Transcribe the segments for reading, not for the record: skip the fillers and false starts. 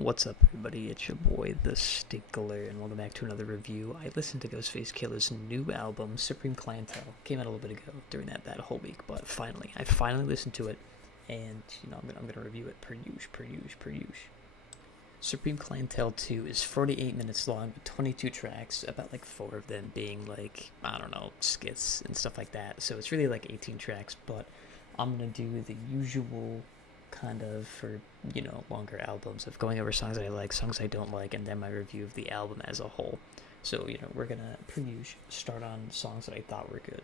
What's up, everybody? It's your boy, the Stickler, and welcome back to another review. I listened to Ghostface Killah's new album, Supreme Clientele. Came out a little bit ago during that whole week, but I finally listened to it, and I'm gonna review it per usual. Supreme Clientele 2 is 48 minutes long with 22 tracks, about like 4 of them being like, I don't know, skits and stuff like that. So it's really like 18 tracks, but I'm gonna do the usual kind of for longer albums of going over songs I like, songs I don't like, and then my review of the album as a whole. So we're gonna start on songs that I thought were good.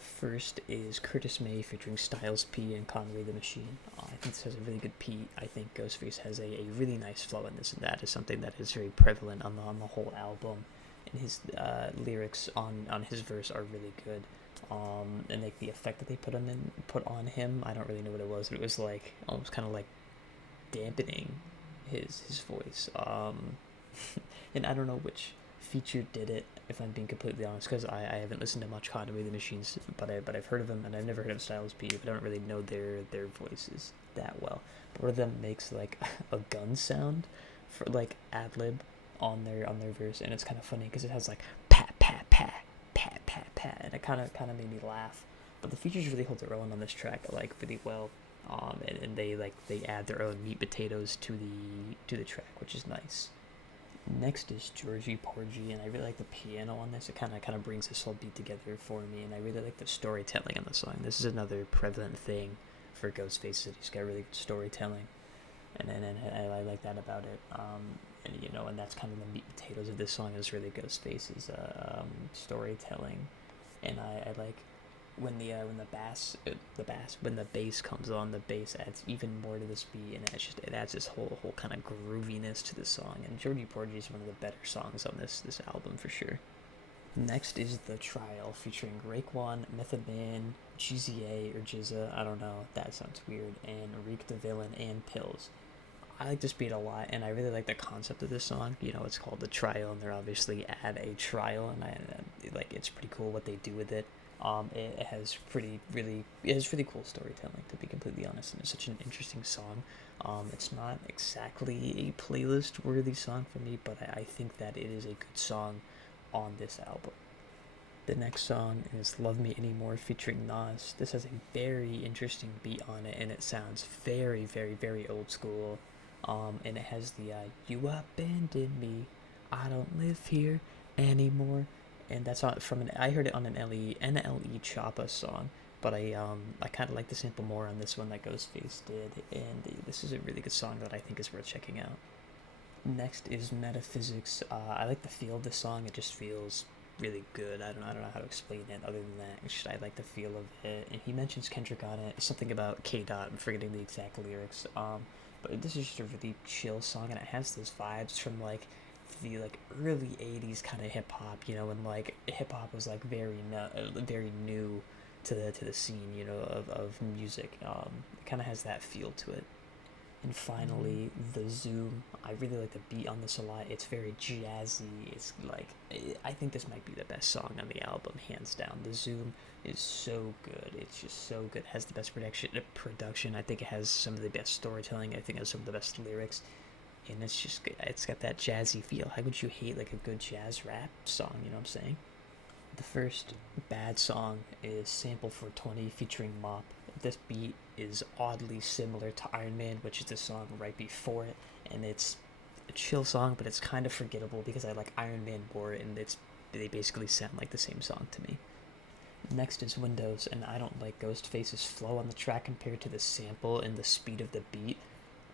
First is Curtis May featuring Styles P and Conway the Machine. I think this has a really good beat. I think Ghostface has a really nice flow in this, and that is something that is very prevalent on the whole album. And his lyrics on his verse are really good. And like the effect that they put on him, I don't really know what it was, but it was like almost kind of like dampening his voice. And I don't know which feature did it, if I'm being completely honest, because I haven't listened to much Conway the Machines, but I've heard of them, and I've never heard of Styles P, but I don't really know their voices that well. But one of them makes like a gun sound for like ad lib on their verse, and it's kind of funny because it has like pat pat pat pat pat pat, and it kind of made me laugh. But the features really hold their own on this track, like really well. And they add their own meat potatoes to the track, which is nice. Next is Georgie Porgy, and I really like the piano on this. It kind of brings this whole beat together for me, and I really like the storytelling on the song. This is another prevalent thing for Ghostface, that he's got really good storytelling, and I like that about it. And that's kind of the meat potatoes of this song, is really Ghostface's storytelling, and I like when the bass comes on. The bass adds even more to this beat, and it adds this whole kind of grooviness to the song. And Georgie Porgy is one of the better songs on this album for sure. Next is The Trial, featuring Raekwon, Method Man, GZA or Jizza, I don't know, that sounds weird, and Reek the Villain and Pills. I like this beat a lot, and I really like the concept of this song. It's called The Trial, and they're obviously at a trial, and it's pretty cool what they do with it. It has really cool storytelling, to be completely honest, and it's such an interesting song. It's not exactly a playlist worthy song for me, but I think that it is a good song on this album. The next song is Love Me Anymore featuring Nas. This has a very interesting beat on it, and it sounds very, very, very old school. And it has the you abandoned me, I don't live here anymore. And that's from I heard it on an NLE Choppa song, but I kind of like the sample more on this one that Ghostface did, and this is a really good song that I think is worth checking out. Next is Metaphysics. I like the feel of the song. It just feels really good. I don't know how to explain it other than that. I like the feel of it. And he mentions Kendrick on it. Something about K Dot. I'm forgetting the exact lyrics. But this is just a really chill song, and it has those vibes from like the early 80s kind of hip hop, when like hip hop was like very new to the scene, of music. It kind of has that feel to it. And finally, The Zoom. I really like the beat on this a lot. It's very jazzy. It's like, I think this might be the best song on the album, hands down. The Zoom is so good. It's just so good. It has the best production. I think it has some of the best storytelling. I think it has some of the best lyrics. And it's just good. It's got that jazzy feel. How could you hate like a good jazz rap song? You know what I'm saying? The first bad song is Sample for 20 featuring Mop. This beat is oddly similar to Iron Man, which is the song right before it, and it's a chill song, but it's kind of forgettable because I like Iron Man more, and they basically sound like the same song to me. Next is Windows, and I don't like Ghostface's flow on the track compared to the sample and the speed of the beat.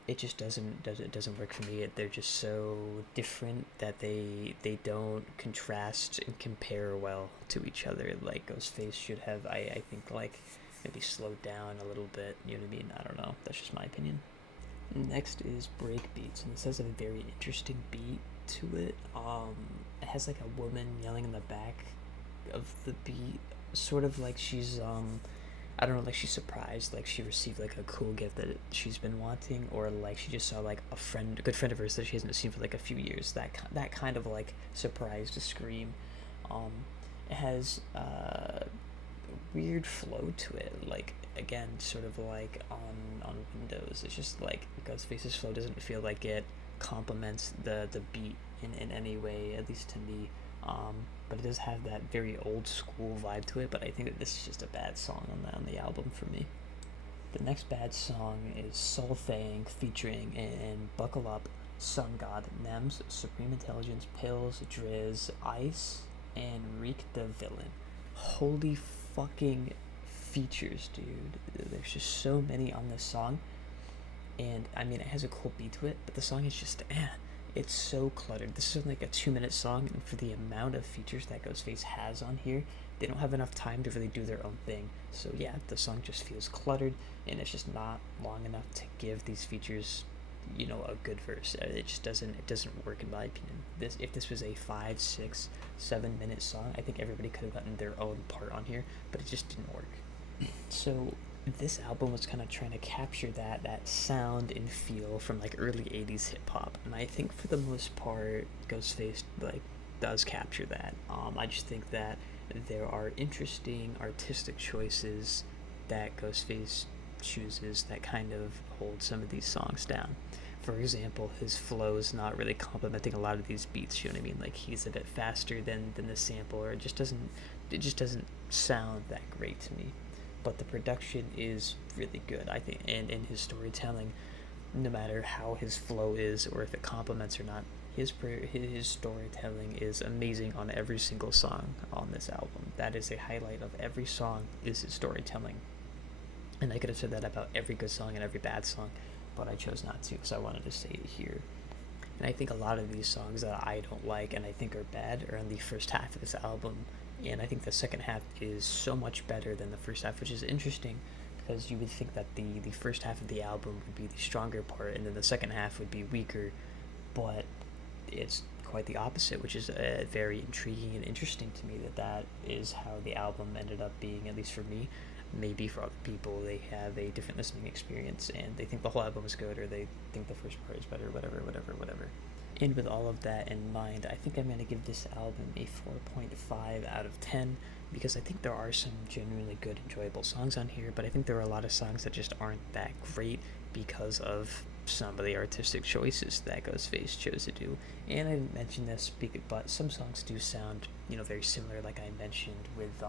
It just doesn't work for me. They're just so different that they don't contrast and compare well to each other. Like Ghostface should have, I think, like maybe slowed down a little bit. You know what I mean? I don't know. That's just my opinion. Next is Breakbeats, and this has a very interesting beat to it. It has like a woman yelling in the back of the beat, sort of like she's I don't know, like she's surprised, like she received like a cool gift that she's been wanting, or like she just saw like a good friend of hers that she hasn't seen for like a few years. That kind of like surprised scream. It has weird flow to it. Like again, sort of like on Windows, it's just like Ghostface's flow doesn't feel like it complements the beat in any way, at least to me. But it does have that very old school vibe to it. But I think that this is just a bad song on the album for me. The next bad song is Soul Thang featuring in Buckle Up, Sun God, Nems, Supreme Intelligence, Pills, Driz, Ice, and Reek the Villain. Holy fucking features, dude. There's just so many on this song. And I mean, it has a cool beat to it, but the song is just, it's so cluttered. This is like a 2-minute song, and for the amount of features that Ghostface has on here, they don't have enough time to really do their own thing. So yeah, the song just feels cluttered, and it's just not long enough to give these features, a good verse. It just doesn't work in my opinion. If this was a 5, 6, 7-minute song, I think everybody could have gotten their own part on here, but it just didn't work. So this album was kind of trying to capture that sound and feel from like early 80s hip hop, and I think for the most part Ghostface like does capture that. I just think that there are interesting artistic choices that Ghostface chooses that kind of hold some of these songs down. For example, his flow is not really complementing a lot of these beats, you know what I mean? Like he's a bit faster than the sample, or it just doesn't sound that great to me. But the production is really good, I think, and in his storytelling, no matter how his flow is or if it complements or not, his storytelling is amazing on every single song on this album. That is a highlight of every song, is his storytelling. And I could have said that about every good song and every bad song, but I chose not to, so I wanted to say it here. And I think a lot of these songs that I don't like and I think are bad are on the first half of this album. And I think the second half is so much better than the first half, which is interesting because you would think that the first half of the album would be the stronger part and then the second half would be weaker, but it's quite the opposite, which is very intriguing and interesting to me that is how the album ended up being, at least for me. Maybe for other people, they have a different listening experience and they think the whole album is good, or they think the first part is better, whatever. And with all of that in mind, I think I'm going to give this album a 4.5 out of 10 because I think there are some genuinely good, enjoyable songs on here, but I think there are a lot of songs that just aren't that great because of some of the artistic choices that Ghostface chose to do. And I didn't mention this, but some songs do sound, very similar, like I mentioned with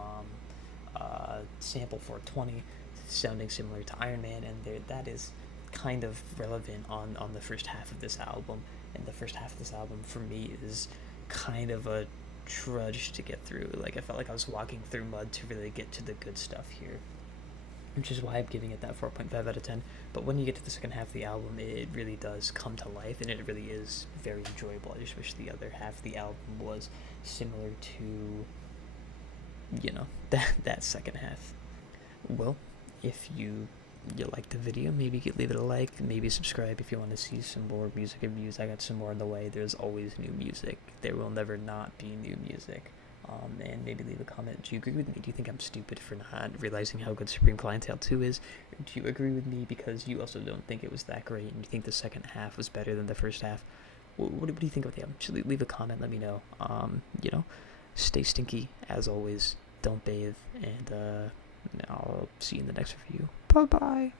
Sample 420 sounding similar to Iron Man, and that is kind of relevant on the first half of this album. And the first half of this album for me is kind of a trudge to get through. Like I felt like I was walking through mud to really get to the good stuff here, which is why I'm giving it that 4.5 out of 10. But when you get to the second half of the album, it really does come to life, and it really is very enjoyable. I just wish the other half of the album was similar to, that second half. Well, if you like the video, maybe you could leave it a like, maybe subscribe if you want to see some more music reviews. I got some more on the way. There's always new music. There will never not be new music. And maybe leave a comment. Do you agree with me? Do you think I'm stupid for not realizing how good Supreme Clientele 2 is? Or do you agree with me because you also don't think it was that great and you think the second half was better than the first half? What do you think about the album? Just leave a comment, let me know. Stay stinky as always. Don't bathe, and I'll see you in the next review. Bye-bye.